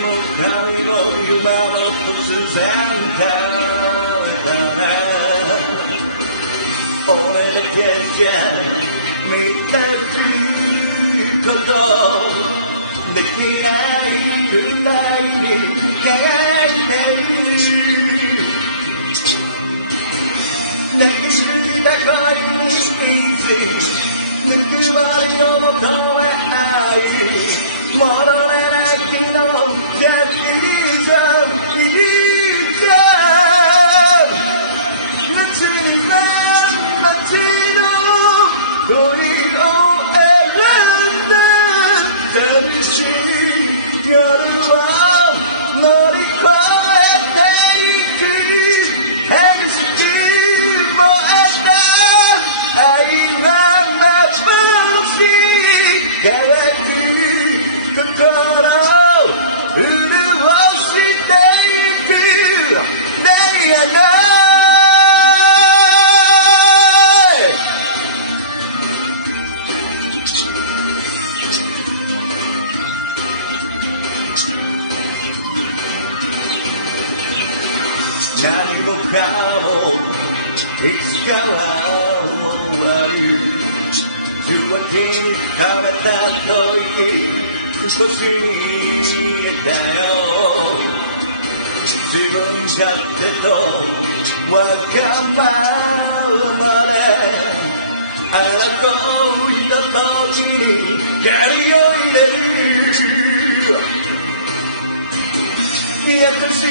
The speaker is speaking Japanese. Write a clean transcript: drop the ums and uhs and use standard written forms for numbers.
も神も夢も突然変わったね俺だけじゃ見たいことできないくらいに輝いている抱きしめた恋にぬくもりを求め合い戻れない昨日じゃいざ夏には街の恋を選んだ寂しい夜を乗り越えていく走り燃えた愛は幻輝く心を潤していくダイヤの何もかもいつかは終わる受話器に食べた問い少し見えたよ自分勝手とわがままであの恋の時にやりよいで優し